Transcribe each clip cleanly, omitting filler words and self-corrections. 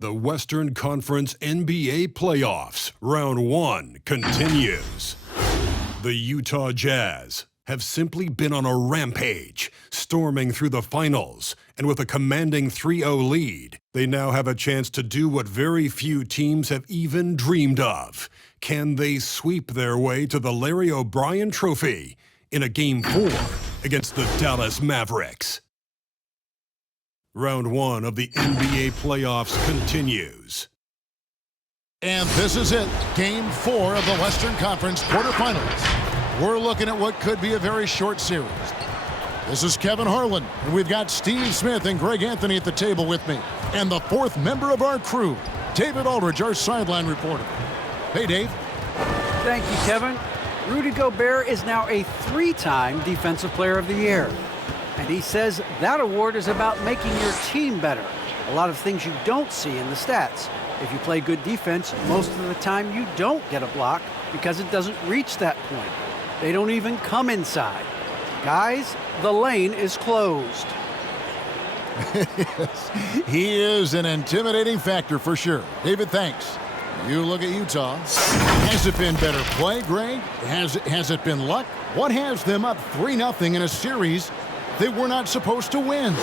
The Western Conference NBA Playoffs, Round 1 continues. The Utah Jazz have simply been on a rampage, storming through the finals, and with a commanding 3-0 lead, they now have a chance to do what very few teams have even dreamed of. Can they sweep their way to the Larry O'Brien Trophy in a Game 4 against the Dallas Mavericks? Round 1 of the NBA playoffs continues. And this is it, Game 4 of the Western Conference quarterfinals. We're looking at what could be a very short series. This is Kevin Harlan, and we've got Steve Smith and Greg Anthony at the table with me. And the fourth member of our crew, David Aldridge, our sideline reporter. Hey, Dave. Thank you, Kevin. Rudy Gobert is now a 3-time Defensive Player of the Year. And he says that award is about making your team better. A lot of things you don't see in the stats. If you play good defense, most of the time you don't get a block because it doesn't reach that point. They don't even come inside. Guys, the lane is closed. He is an intimidating factor for sure. David, thanks. You look at Utah. Has it been better play, Greg? Has it been luck? What has them up 3-0 in a series they were not supposed to win?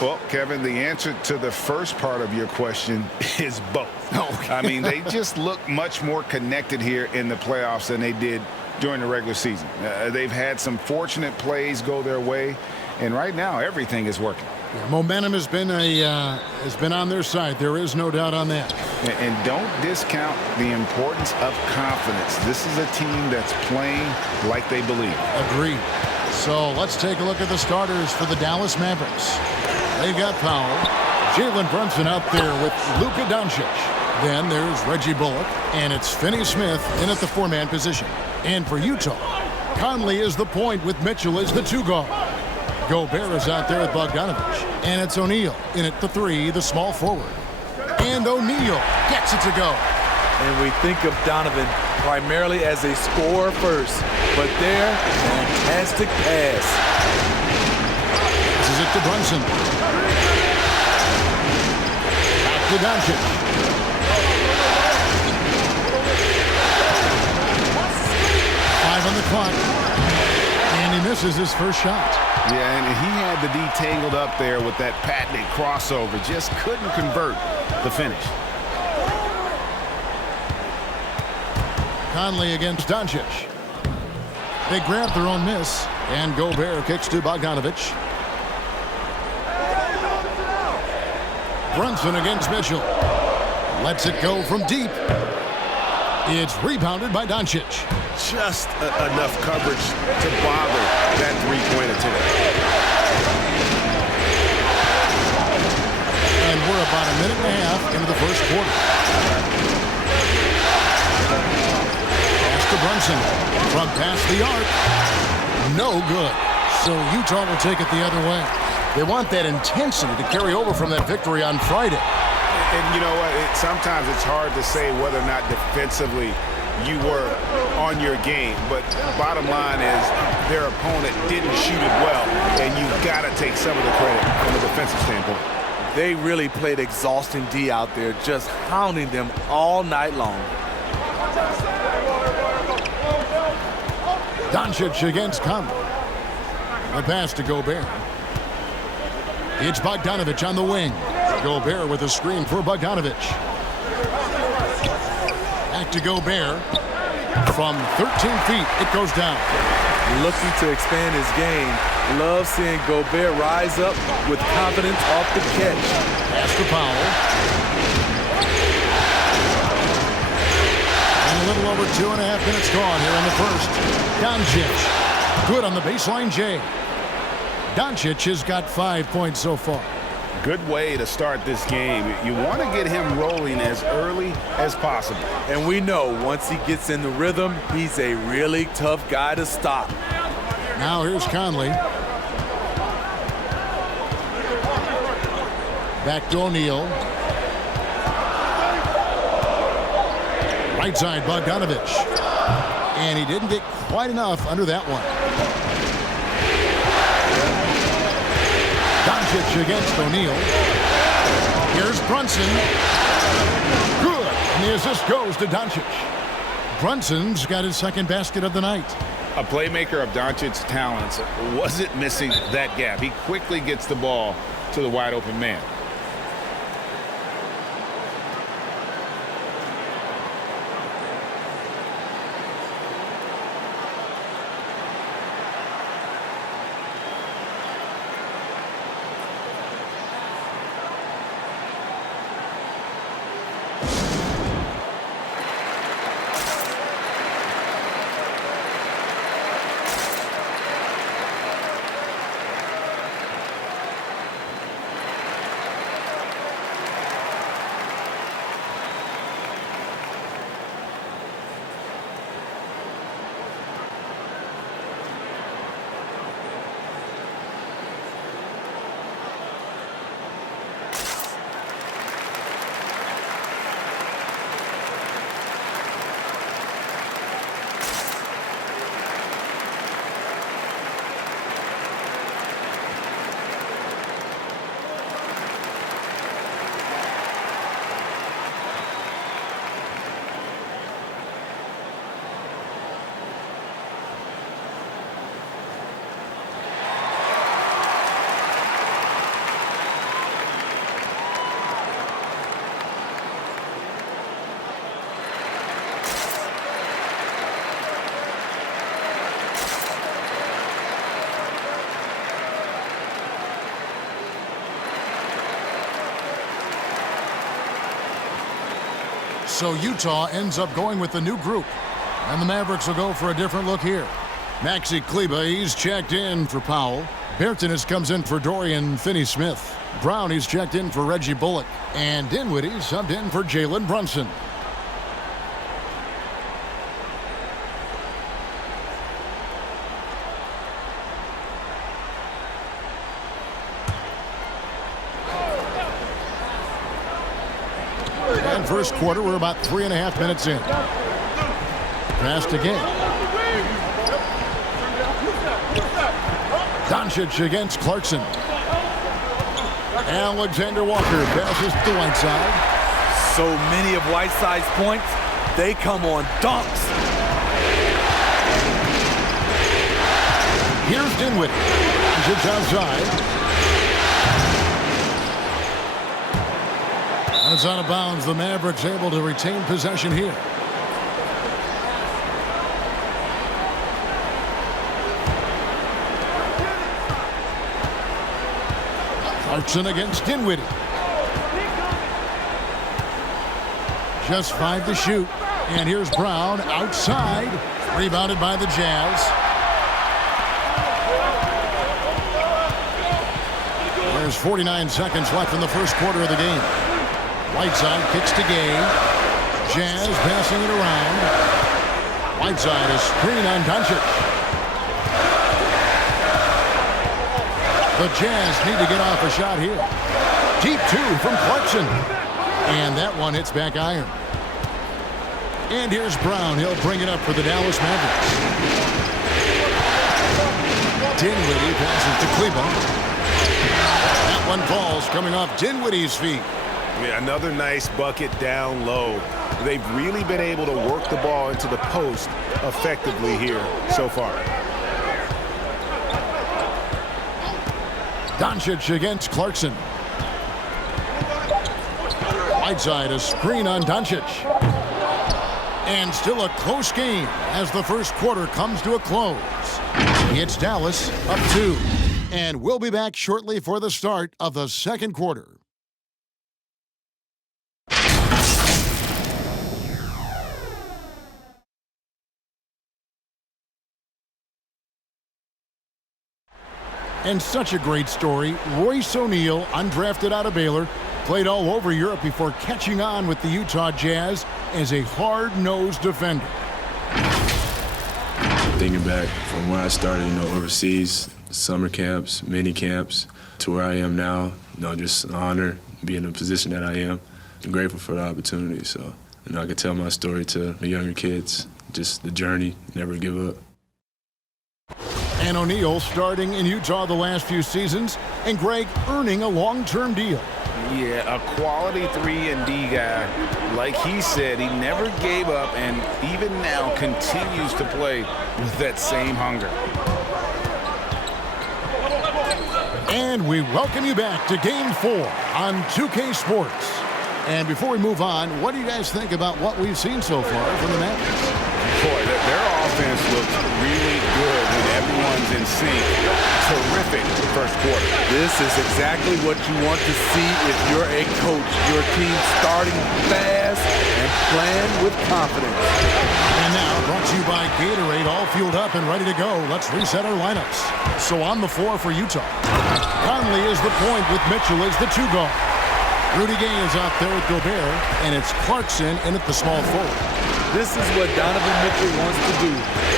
Well, Kevin, the answer to the first part of your question is both. Okay. I mean, they just look much more connected here in the playoffs than they did during the regular season. They've had some fortunate plays go their way, and right now everything is working. Yeah, momentum has been on their side. There is no doubt on that. And don't discount the importance of confidence. This is a team that's playing like they believe. Agreed. So let's take a look at the starters for the Dallas Mavericks. They've got Powell, Jalen Brunson out there with Luka Doncic. Then there's Reggie Bullock, and it's Finney Smith in at the 4-man position. And for Utah, Conley is the point with Mitchell as the 2-guard. Gobert is out there with Bogdanovich, and it's O'Neal in at the 3, the small forward. And O'Neal gets it to go. And we think of Donovan primarily as a scorer first, but there, fantastic pass. This is it to Brunson. Back to Doncic. 5 on the clock. And he misses his first shot. Yeah, and he had the D tangled up there with that patented crossover. Just couldn't convert the finish. Conley against Doncic. They grab their own miss, and Gobert kicks to Bogdanovich. Brunson against Mitchell. Lets it go from deep. It's rebounded by Doncic. Just enough coverage to bother that three-point attempt. And we're about a minute and a half into the first quarter. Pass to Brunson from past the arc. No good. So Utah will take it the other way. They want that intensity to carry over from that victory on Friday. And you know what? Sometimes it's hard to say whether or not defensively you were on your game. But bottom line is their opponent didn't shoot it well, and you've got to take some of the credit from a defensive standpoint. They really played exhausting D out there, just hounding them all night long. Doncic against Conley. The pass to Gobert. It's Bogdanovich on the wing. Gobert with a screen for Bogdanovich. Back to Gobert. From 13 feet, it goes down. Looking to expand his game. Love seeing Gobert rise up with confidence off the catch. Pass to Powell. And a little over 2.5 minutes gone here in the first. Doncic. Good on the baseline, Jay. Doncic has got 5 points so far. Good way to start this game. You want to get him rolling as early as possible. And we know once he gets in the rhythm, he's a really tough guy to stop. Now here's Conley. Back to O'Neal. Right side, Bogdanovich. And he didn't get quite enough under that one. Doncic against O'Neal. Here's Brunson. Good. And the assist goes to Doncic. Brunson's got his second basket of the night. A playmaker of Doncic's talents wasn't missing that gap. He quickly gets the ball to the wide open man. So Utah ends up going with the new group. And the Mavericks will go for a different look here. Maxi Kleber, he's checked in for Powell. Bertanis comes in for Dorian Finney-Smith. Brown, he's checked in for Reggie Bullock. And Dinwiddie subbed in for Jalen Brunson. And first quarter, we're about 3.5 minutes in. Passed again. Doncic against Clarkson. Alexander Walker passes to Whiteside. So many of Whiteside's points, they come on dunks. Here's Dinwiddie. It's outside. And it's out of bounds. The Mavericks able to retain possession here. Clarkson against Dinwiddie. Just 5 to shoot. And here's Brown outside. Rebounded by the Jazz. There's 49 seconds left in the first quarter of the game. Whiteside kicks to Gay. Jazz passing it around. Whiteside, a screen on Doncic. The Jazz need to get off a shot here. Deep 2 from Clarkson. And that one hits back iron. And here's Brown. He'll bring it up for the Dallas Mavericks. Dinwiddie passes to Kleber. That one falls coming off Dinwiddie's feet. Yeah, another nice bucket down low. They've really been able to work the ball into the post effectively here so far. Doncic against Clarkson. Whiteside, a screen on Doncic. And still a close game as the first quarter comes to a close. It's Dallas up 2. And we'll be back shortly for the start of the second quarter. And such a great story. Royce O'Neal, undrafted out of Baylor, played all over Europe before catching on with the Utah Jazz as a hard-nosed defender. Thinking back from where I started, overseas, summer camps, mini camps, to where I am now, just an honor being in the position that I am. I'm grateful for the opportunity. So, I can tell my story to the younger kids, just the journey, never give up. And O'Neal starting in Utah the last few seasons, and Greg earning a long-term deal. Yeah, a quality 3-and-D guy. Like he said, he never gave up and even now continues to play with that same hunger. And we welcome you back to Game 4 on 2K Sports. And before we move on, what do you guys think about what we've seen so far from the Mavericks? Boy, their offense looks really good when everyone's in sync. Terrific first quarter. This is exactly what you want to see if you're a coach. Your team starting fast and playing with confidence. And now, brought to you by Gatorade, all fueled up and ready to go. Let's reset our lineups. So on the floor for Utah, Conley is the point with Mitchell as the 2 guard. Rudy Gay is out there with Gobert, and it's Clarkson in at the small forward. This is what Donovan Mitchell wants to do.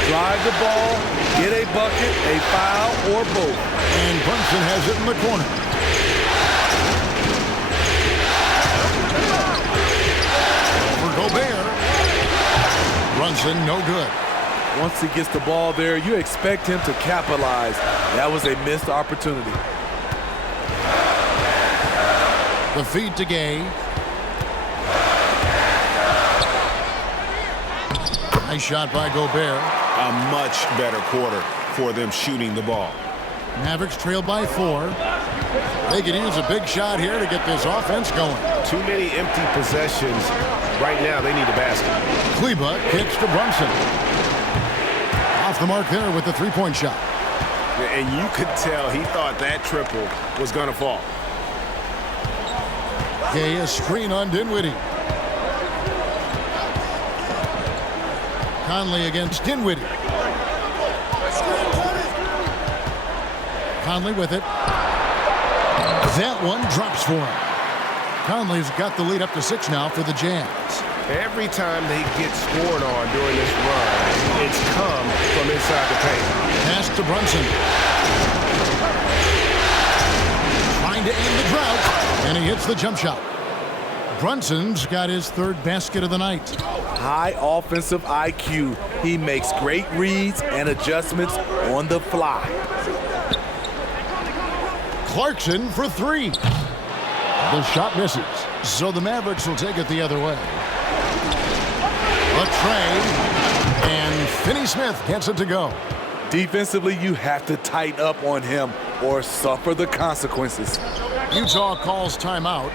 Drive the ball, get a bucket, a foul, or both. And Brunson has it in the corner. For Gobert. Brunson, no good. Once he gets the ball there, you expect him to capitalize. That was a missed opportunity. The feed to Gay. Nice shot by Gobert. A much better quarter for them shooting the ball. Mavericks trail by 4. They could use a big shot here to get this offense going. Too many empty possessions. Right now, they need a basket. Kleba kicks to Brunson. Off the mark there with the 3-point shot. And you could tell he thought that triple was going to fall. Gay, a screen on Dinwiddie. Conley against Dinwiddie. Conley with it. That one drops for him. Conley's got the lead up to 6 now for the Jazz. Every time they get scored on during this run, it's come from inside the paint. Pass to Brunson. Trying to end the drought, and he hits the jump shot. Brunson's got his 3rd basket of the night. High offensive IQ. He makes great reads and adjustments on the fly. Clarkson for 3. The shot misses, so the Mavericks will take it the other way. A tray, and Finney-Smith gets it to go. Defensively, you have to tighten up on him or suffer the consequences. Utah calls timeout.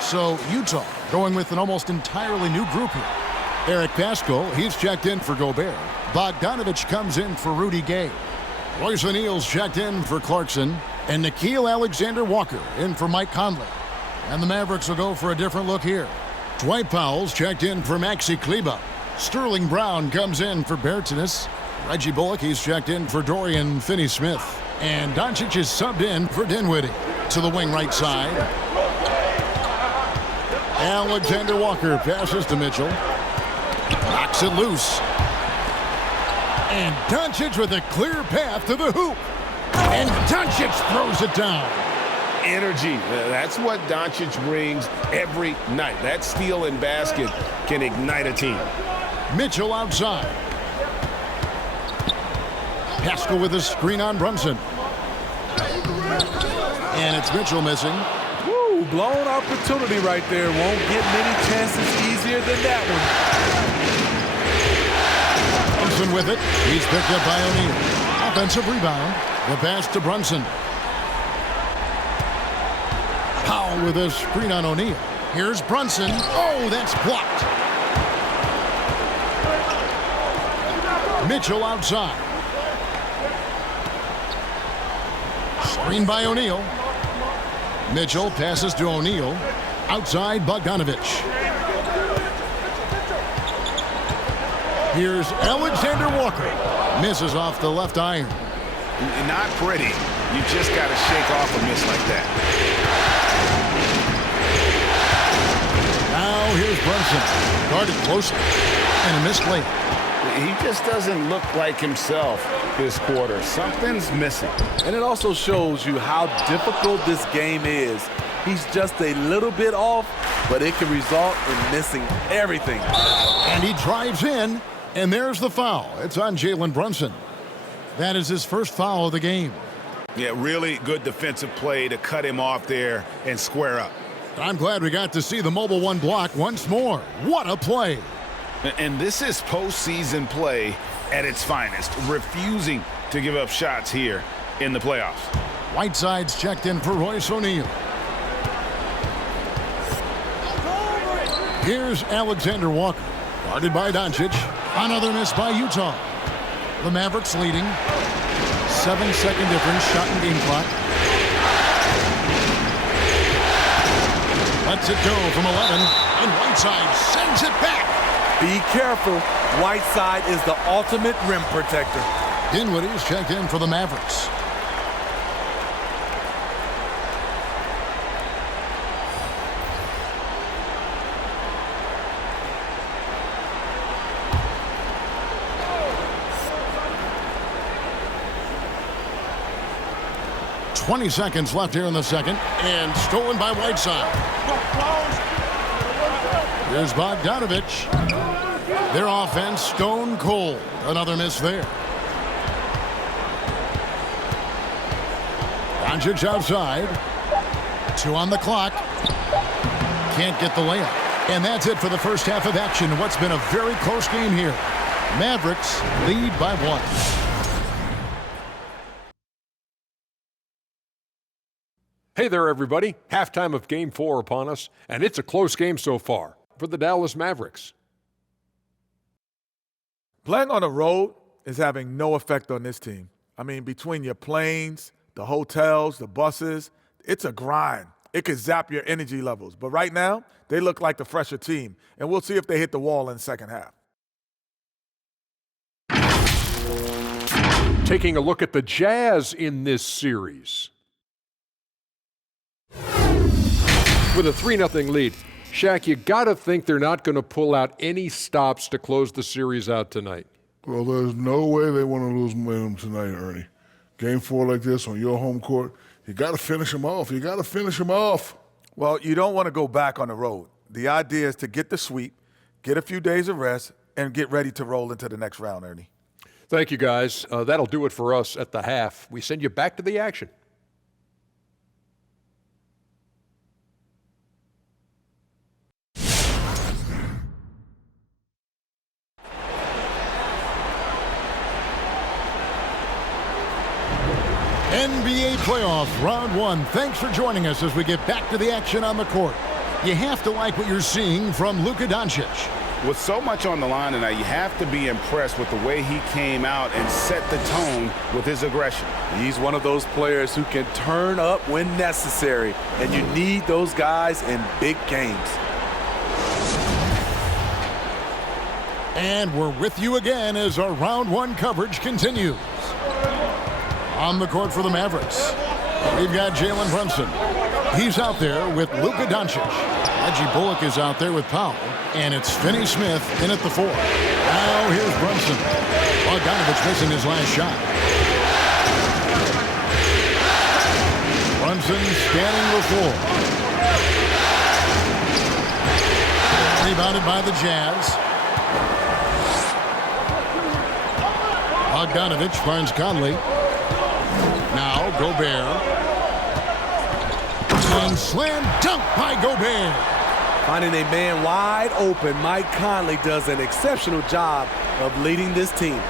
So Utah going with an almost entirely new group here. Eric Paschal, he's checked in for Gobert. Bogdanovich comes in for Rudy Gay. Royce O'Neal's checked in for Clarkson. And Nickeil Alexander-Walker in for Mike Conley. And the Mavericks will go for a different look here. Dwight Powell's checked in for Maxi Kleba. Sterling Brown comes in for Bertans. Reggie Bullock, he's checked in for Dorian Finney-Smith. And Doncic is subbed in for Dinwiddie. To the wing right side. Alexander Walker passes to Mitchell. Knocks it loose. And Doncic with a clear path to the hoop. And Doncic throws it down. Energy. That's what Doncic brings every night. That steal and basket can ignite a team. Mitchell outside. Pascal with a screen on Brunson. And it's Mitchell missing. Woo, blown opportunity right there. Won't get many chances easier than that one. Brunson with it. He's picked up by O'Neal. Offensive rebound. The pass to Brunson. Powell with a screen on O'Neal. Here's Brunson. Oh, that's blocked. Mitchell outside. Screen by O'Neal. Mitchell passes to O'Neal. Outside Bogdanovich. Here's Alexander Walker. Misses off the left iron. Not pretty. You just got to shake off a miss like that. Now here's Brunson. Guarded closely. And a missed layup. He just doesn't look like himself this quarter. Something's missing. And it also shows you how difficult this game is. He's just a little bit off, but it can result in missing everything. And he drives in, and there's the foul. It's on Jalen Brunson. That is his first foul of the game. Yeah, really good defensive play to cut him off there and square up. I'm glad we got to see the mobile one block once more. What a play. And this is postseason play at its finest, refusing to give up shots here in the playoffs. Whiteside's checked in for Royce O'Neal. Here's Alexander Walker, guarded by Doncic. Another miss by Utah. The Mavericks leading. 7-second difference, shot and game clock. Lets it go from 11, and Whiteside sends it back. Be careful. Whiteside is the ultimate rim protector. Dinwiddie's checked in for the Mavericks. .20 seconds left here in the second, and stolen by Whiteside. Here's Bogdanovich. Their offense stone cold. Another miss there. Doncic outside. 2 on the clock. Can't get the layup. And that's it for the first half of action. What's been a very close game here. Mavericks lead by 1. Hey there, everybody. Halftime of Game 4 upon us, and it's a close game so far for the Dallas Mavericks. Playing on the road is having no effect on this team. I mean, between your planes, the hotels, the buses, it's a grind. It could zap your energy levels. But right now, they look like the fresher team, and we'll see if they hit the wall in the second half. Taking a look at the Jazz in this series. With a 3-0 lead, Shaq, you got to think they're not going to pull out any stops to close the series out tonight. Well, there's no way they want to lose momentum tonight, Ernie. Game 4 like this on your home court, you got to finish them off. You got to finish them off. Well, you don't want to go back on the road. The idea is to get the sweep, get a few days of rest, and get ready to roll into the next round, Ernie. Thank you, guys. That'll do it for us at the half. We send you back to the action. NBA playoff round 1. Thanks for joining us as we get back to the action on the court. You have to like what you're seeing from Luka Doncic. With so much on the line tonight, you have to be impressed with the way he came out and set the tone with his aggression. He's one of those players who can turn up when necessary, and you need those guys in big games. And we're with you again as our round 1 coverage continues. On the court for the Mavericks, we've got Jalen Brunson. He's out there with Luka Doncic. Reggie Bullock is out there with Powell. And it's Finney Smith in at the 4. Now Now here's Brunson. Bogdanovich missing his last shot. Brunson scanning the floor. Rebounded by the Jazz. Bogdanovich finds Conley. Now Gobert. And slam dunk by Gobert. Finding a man wide open, Mike Conley does an exceptional job of leading this team.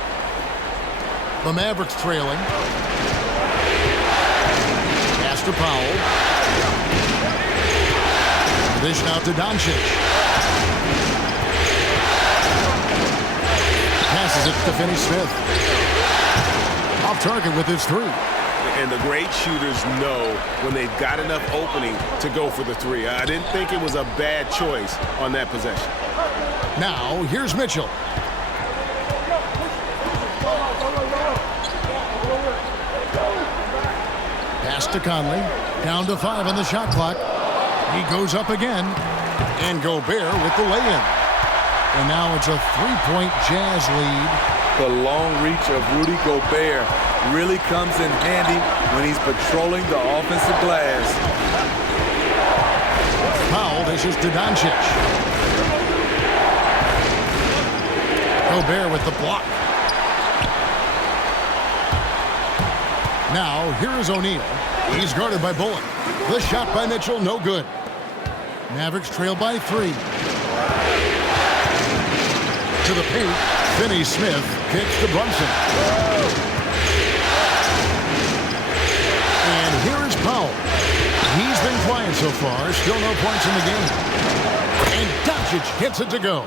The Mavericks trailing. Pass to Powell. Dish out to Doncic. Passes it to Finney-Smith. Off target with his three. And the great shooters know when they've got enough opening to go for the three. I didn't think it was a bad choice on that possession. Now, here's Mitchell. Pass to Conley. Down to 5 on the shot clock. He goes up again. And Gobert with the lay-in. And now it's a 3-point Jazz lead. The long reach of Rudy Gobert really comes in handy when he's patrolling the offensive glass. Powell dishes to Doncic. Gobert with the block. Now, here is O'Neal. He's guarded by Bullock. The shot by Mitchell, no good. Mavericks trail by 3. To the paint, Finney-Smith kicks to Brunson. And here is Powell. He's been quiet so far, still no points in the game. And Doncic gets it to go.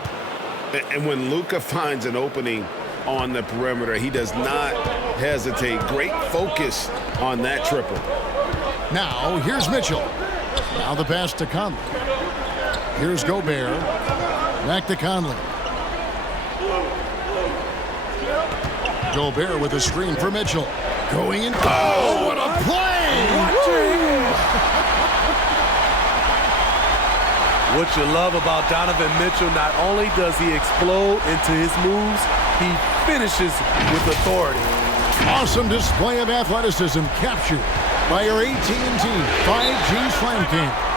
And when Luka finds an opening on the perimeter, he does not hesitate. Great focus on that triple. Now, here's Mitchell. Now the pass to Conley. Here's Gobert. Back to Conley. Gobert with a screen for Mitchell. Going in. Oh, what a play! What you love about Donovan Mitchell, not only does he explode into his moves, he finishes with authority. Awesome display of athleticism captured by your AT&T 5G Slam King.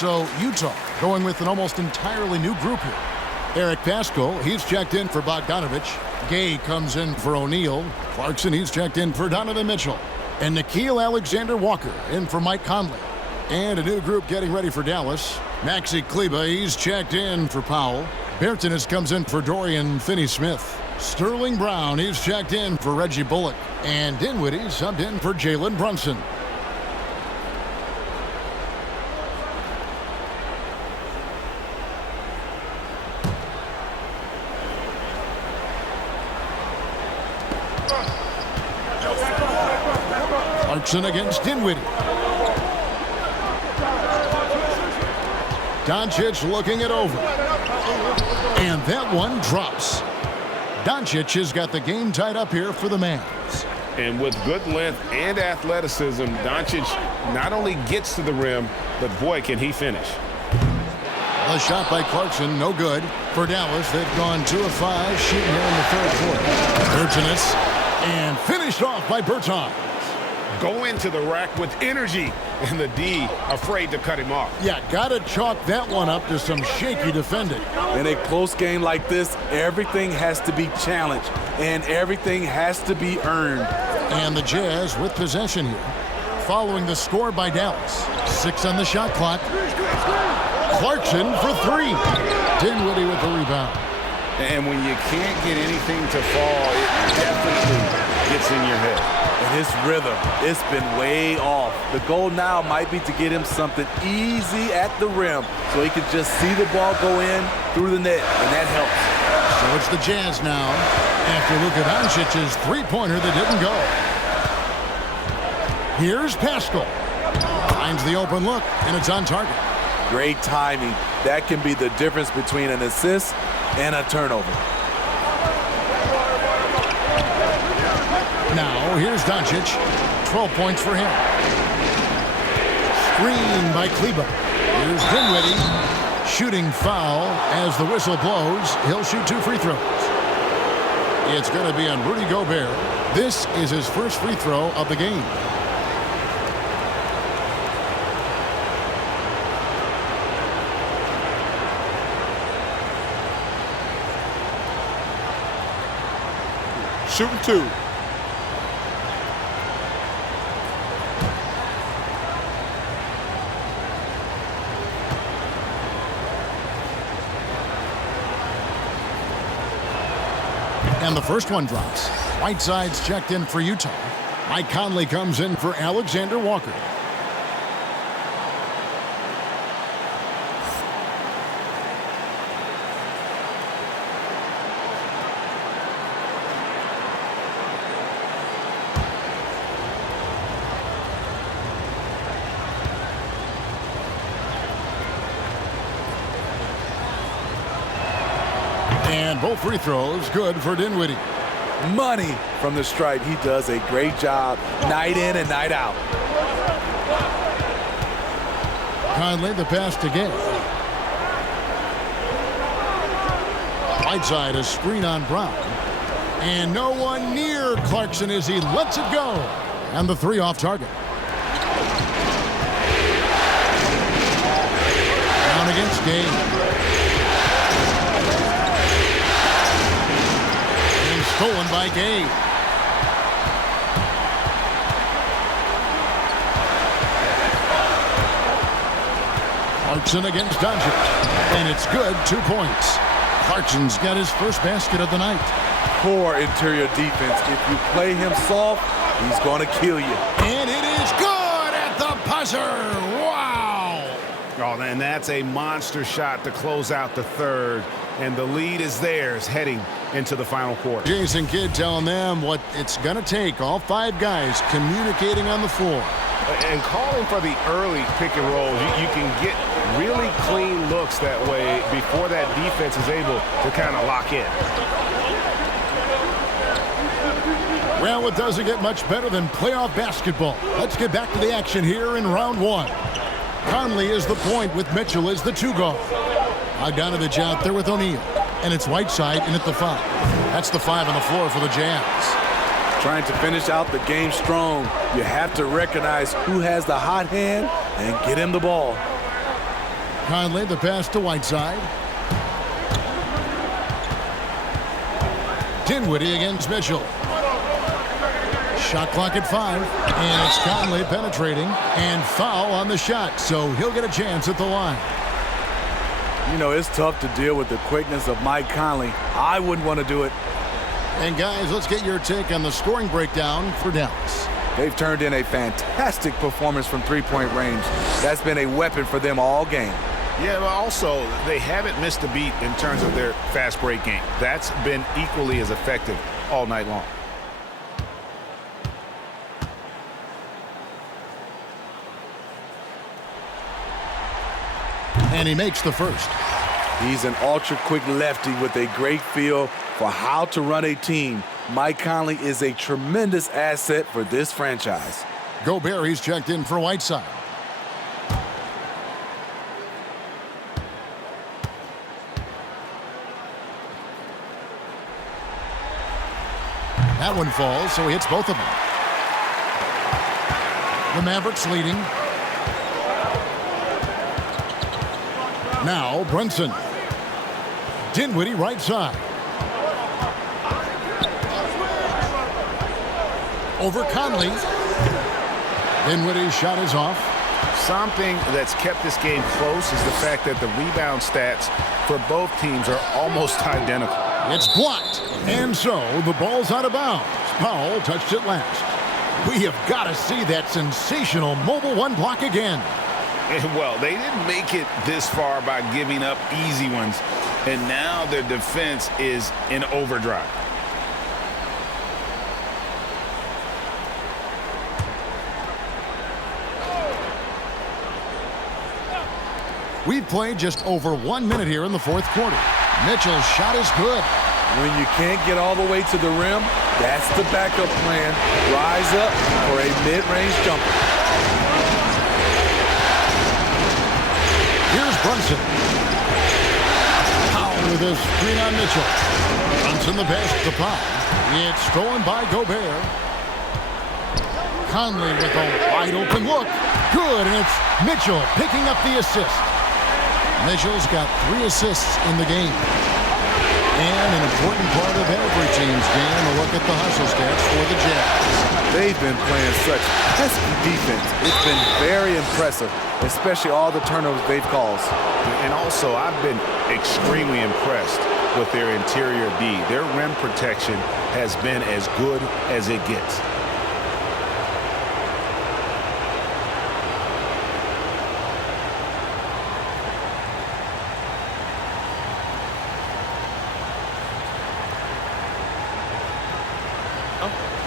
So Utah going with an almost entirely new group here. Eric Pascal, he's checked in for Bogdanovich. Gay comes in for O'Neal. Clarkson, he's checked in for Donovan Mitchell. And Nickeil Alexander-Walker in for Mike Conley. And a new group getting ready for Dallas. Maxi Kleber, he's checked in for Powell. Bertans comes in for Dorian Finney-Smith. Sterling Brown, he's checked in for Reggie Bullock. And Dinwiddie subbed in for Jalen Brunson. Clarkson against Dinwiddie. Doncic looking it over. And that one drops. Doncic has got the game tied up here for the Mavs. And with good length and athleticism, Doncic not only gets to the rim, but boy, can he finish. A shot by Clarkson, no good. For Dallas, they've gone 2 of 5 shooting here in the third quarter. Bertans, and finished off by Bertans. Go into the rack with energy, and the D afraid to cut him off. Yeah, gotta chalk that one up to some shaky defending. In a close game like this, everything has to be challenged, and everything has to be earned. And the Jazz with possession here, following the score by Dallas. 6 on the shot clock. Clarkson for 3. Dinwiddie with the rebound. And when you can't get anything to fall, it definitely gets in your head. And his rhythm, it's been way off. The goal now might be to get him something easy at the rim so he can just see the ball go in through the net, and that helps. So it's the Jazz now after Luka Doncic's three-pointer that didn't go. Here's Pascal. Finds the open look, and it's on target. Great timing. That can be the difference between an assist and a turnover. Now, here's Doncic. 12 points for him. Screen by Kleba. Here's Dinwiddie. Shooting foul as the whistle blows. He'll shoot 2 free throws. It's going to be on Rudy Gobert. This is his first free throw of the game. Shooting 2. And the first one drops. Whiteside's checked in for Utah. Mike Conley comes in for Alexander Walker. And both free throws good for Dinwiddie. Money from the stripe. He does a great job night in and night out. Conley the pass to Gay. Whiteside a screen on Brown. And no one near Clarkson as he lets it go. And the 3 off target. Down against Gay. Stolen by Gay. Clarkson against Doncic. And it's good, 2 points. Clarkson's got his first basket of the night. Poor interior defense. If you play him soft, he's going to kill you. And it is good at the buzzer. Wow. Oh, and that's a monster shot to close out the third. And the lead is theirs heading into the final quarter. Jason Kidd telling them what it's going to take. All 5 guys communicating on the floor. And calling for the early pick and rolls. You can get really clean looks that way before that defense is able to kind of lock in. Well, it doesn't get much better than playoff basketball. Let's get back to the action here in round 1. Conley is the point with Mitchell as the 2 guard. Bogdanovich out there with O'Neal. And it's Whiteside in at the 5. That's the 5 on the floor for the Jazz. Trying to finish out the game strong. You have to recognize who has the hot hand and get him the ball. Conley the pass to Whiteside. Dinwiddie against Mitchell. Shot clock at 5. And it's Conley penetrating. And foul on the shot. So he'll get a chance at the line. You know, it's tough to deal with the quickness of Mike Conley. I wouldn't want to do it. And guys, let's get your take on the scoring breakdown for Dallas. They've turned in a fantastic performance from three-point range. That's been a weapon for them all game. Yeah, but also, they haven't missed a beat in terms of their fast break game. That's been equally as effective all night long. And he makes the first. He's an ultra-quick lefty with a great feel for how to run a team. Mike Conley is a tremendous asset for this franchise. Gobert, he's checked in for Whiteside. That one falls, so he hits both of them. The Mavericks leading. Now Brunson. Dinwiddie right side. Over Conley. Dinwiddie's shot is off. Something that's kept this game close is the fact that the rebound stats for both teams are almost identical. It's blocked. And so the ball's out of bounds. Powell touched it last. We have got to see that sensational mobile one block again. Well, they didn't make it this far by giving up easy ones, and now their defense is in overdrive. We've played just over 1 minute here in the fourth quarter. Mitchell's shot is good. When you can't get all the way to the rim, that's the backup plan. Rise up for a mid-range jumper. Here's Brunson. Powell with a screen on Mitchell. Brunson the pass to Powell. It's stolen by Gobert. Conley with a wide open look. Good, and it's Mitchell picking up the assist. Mitchell's got 3 assists in the game. And an important part of every team's game, a look at the hustle stats for the Jazz. They've been playing such pesky defense. It's been very impressive, especially all the turnovers they've caused. And also, I've been extremely impressed with their interior D. Their rim protection has been as good as it gets.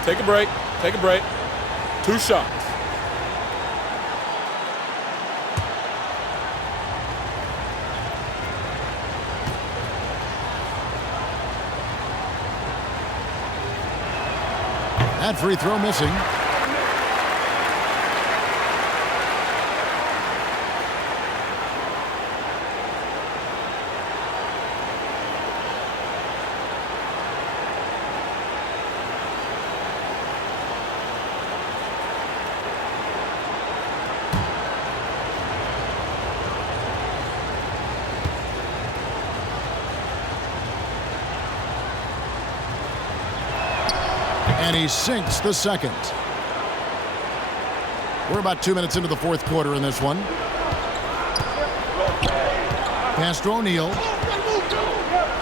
Take a break. Take a break. 2 shots. That free throw missing. And he sinks the second. We're about 2 minutes into the fourth quarter in this one. Pass to O'Neal.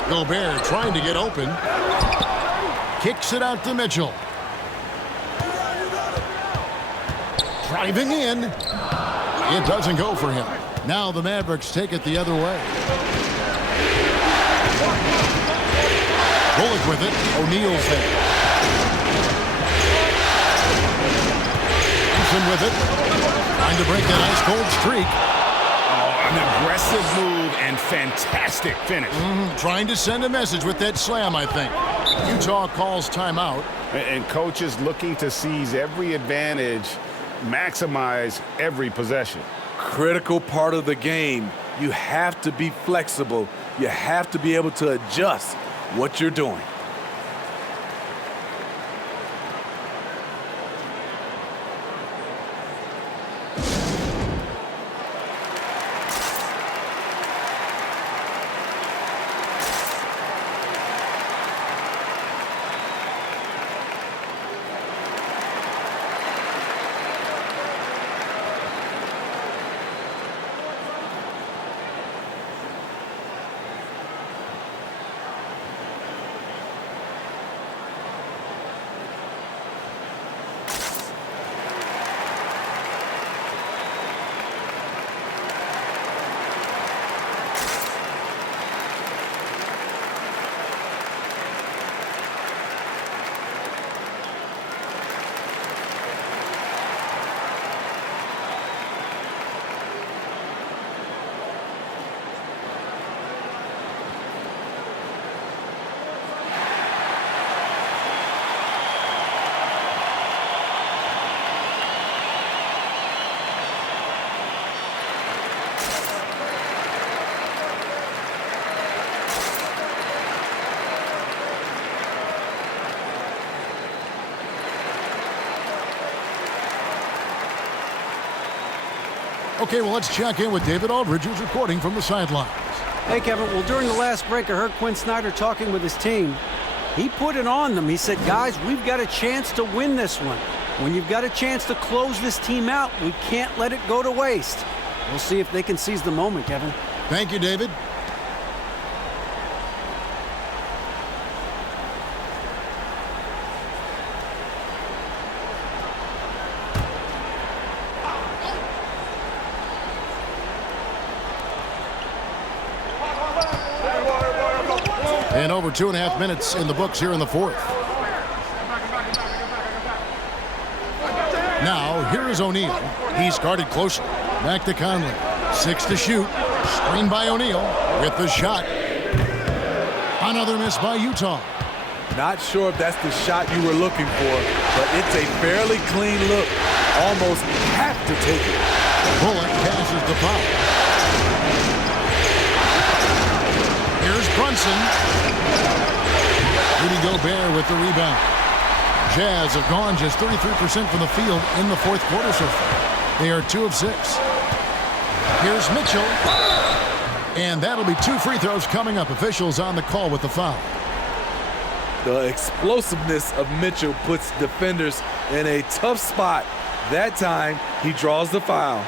Gobert trying to get open. Kicks it out to Mitchell. Driving in. It doesn't go for him. Now the Mavericks take it the other way. Bullock with it. O'Neal's there. With it, trying to break that ice-cold streak. Oh, an aggressive move and fantastic finish. Trying to send a message with that slam, I think. Utah calls timeout. And coaches looking to seize every advantage, maximize every possession. Critical part of the game. You have to be flexible. You have to be able to adjust what you're doing. Okay, well, let's check in with David Aldridge, who's reporting from the sidelines. Hey, Kevin. Well, during the last break, I heard Quinn Snyder talking with his team. He put it on them. He said, guys, we've got a chance to win this one. When you've got a chance to close this team out, we can't let it go to waste. We'll see if they can seize the moment, Kevin. Thank you, David. And over 2.5 minutes in the books here in the fourth. Now, here is O'Neal. He's guarded closely. Back to Conley. 6 to shoot. Screen by O'Neal with the shot. Another miss by Utah. Not sure if that's the shot you were looking for, but it's a fairly clean look. Almost have to take it. Bullock passes the foul. Here's Brunson. Rudy Gobert with the rebound. Jazz have gone just 33% from the field in the fourth quarter so far. They are 2 of 6. Here's Mitchell. And that'll be 2 free throws coming up. Officials on the call with the foul. The explosiveness of Mitchell puts defenders in a tough spot. That time, he draws the foul.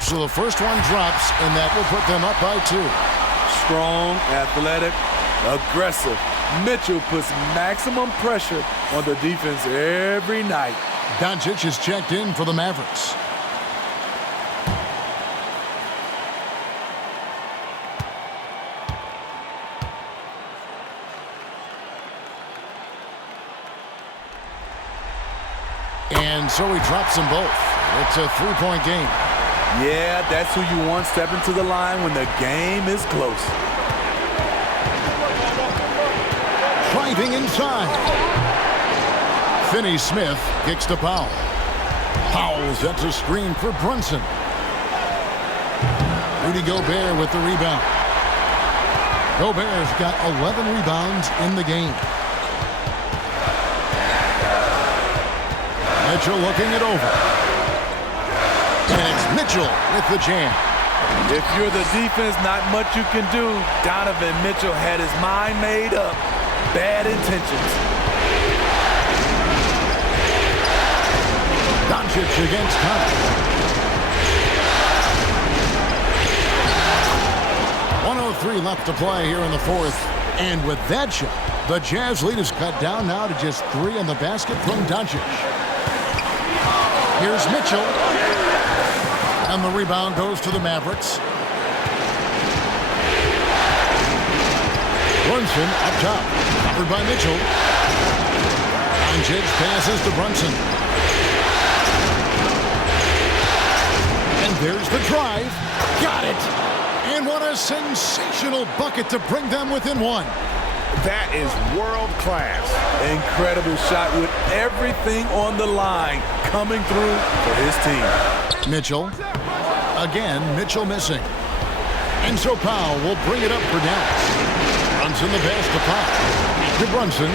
So the first one drops, and that will put them up by 2. Strong, athletic, aggressive. Mitchell puts maximum pressure on the defense every night. Doncic is checked in for the Mavericks. And so he drops them both. It's a 3-point game. Yeah, that's who you want stepping to the line when the game is close. Driving inside. Finney-Smith kicks to Powell. Powell sets a screen for Brunson. Rudy Gobert with the rebound. Gobert's got 11 rebounds in the game. Mitchell looking it over. And it's Mitchell with the jam. If you're the defense, not much you can do. Donovan Mitchell had his mind made up. Bad intentions. Doncic against Conley. 1:03 left to play here in the fourth. And with that shot, the Jazz lead is cut down now to just 3 in the basket from Doncic. Here's Mitchell. And the rebound goes to the Mavericks. Brunson up top. Covered by Mitchell. Doncic passes to Brunson. And there's the drive. Got it. And what a sensational bucket to bring them within 1. That is world class. Incredible shot with everything on the line coming through for his team. Mitchell. Again, Mitchell missing. And so Powell will bring it up for Dallas. Brunson the pass to Powell. To Brunson.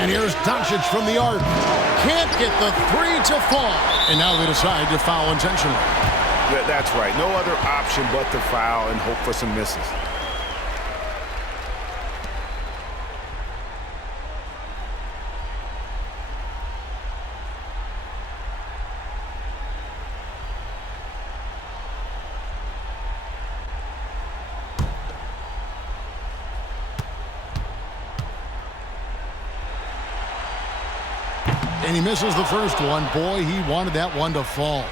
And here's Doncic from the arc. Can't get the 3 to fall. And now they decide to foul intentionally. That's right. No other option but to foul and hope for some misses. And he misses the first one. Boy, he wanted that one to fall.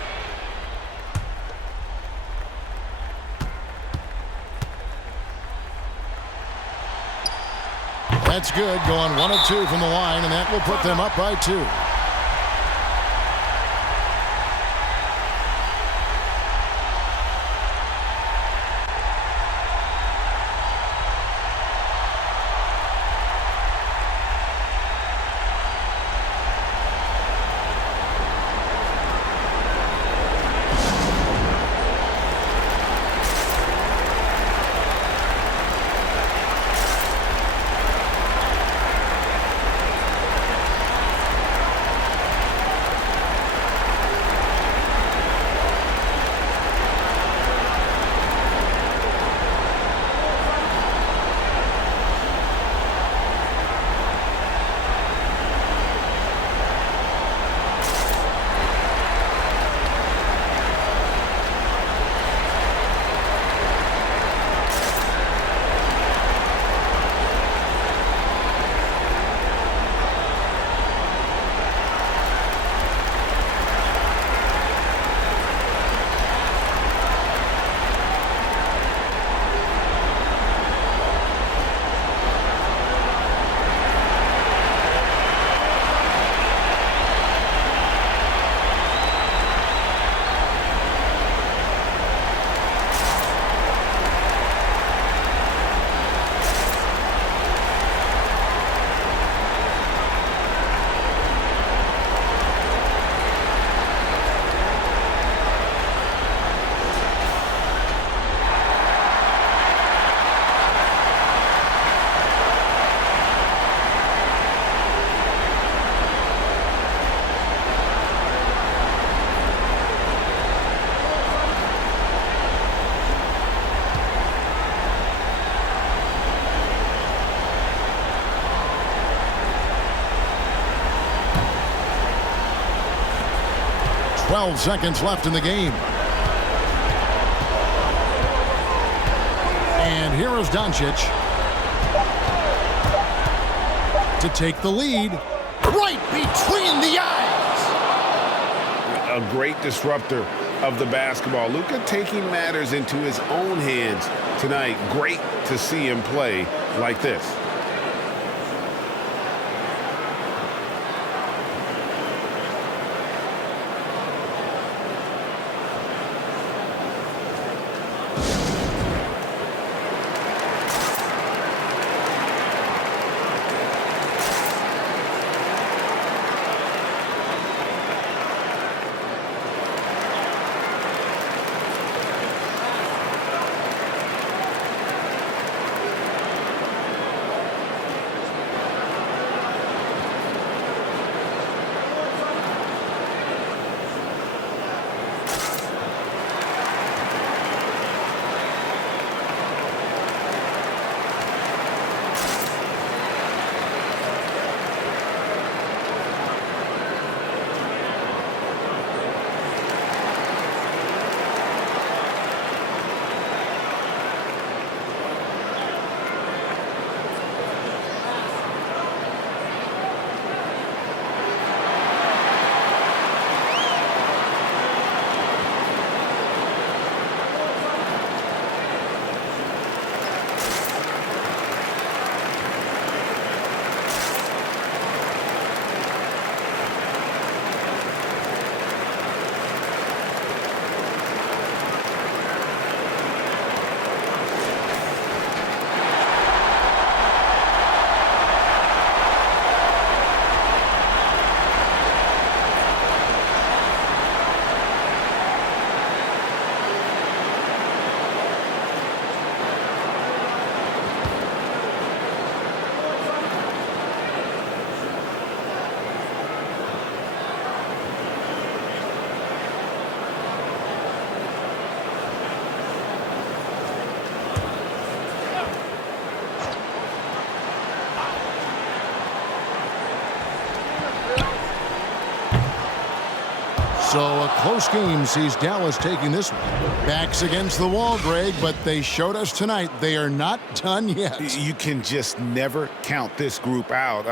That's good, going 1 of 2 from the line, and that will put them up by 2. 12 seconds left in the game. And here is Doncic to take the lead right between the eyes. A great disruptor of the basketball. Luka taking matters into his own hands tonight. Great to see him play like this. So a close game sees Dallas taking this one. Backs against the wall, Greg, but they showed us tonight they are not done yet. You can just never count this group out.